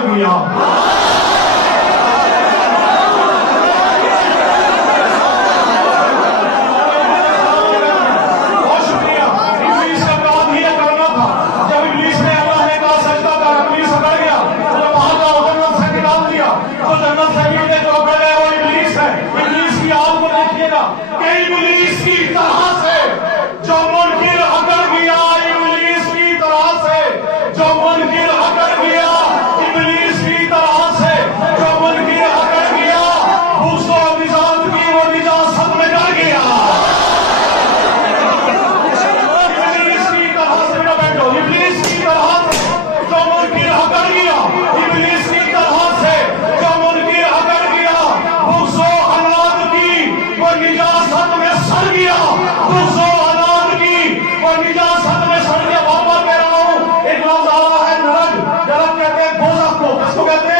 अकड़ गया। बहुत शुक्रिया। इब्लीस का काम ही करना था। जब इब्लीस ने अल्लाह ने कहा सजदा कर, इब्लीस अकड़ गया। जब वहां का जन्नत से निकाल दिया तो जन्नत से गिरने जो अकड़ गया वो इब्लीस है। इब्लीस की हाल को देखिएगा कि इब्लीस की तरह से जो मुनकिर अकड़ गया, इब्लीस की तरह से जो मुनकिर अकड़ गया, इब्लीस की तरह से जो मुनकिर अकड़ गया, उसको निजात की वो निजात में डर गया। इब्लीस की तरह से ना बैठो, इब्लीस की तरह से जो मुनकिर अकड़ गया, इब्लीस की तरह से जो मुनकिर अकड़ गया, उसको हालात की वो निजात में सड़ गया, उसको हालात की वो निजात में सड़ गया। बाबा कह रहा हूं, एक लफ्ज आ रहा है नरक। नरक कहते हैं दोज़ख को, किसको कहते हैं?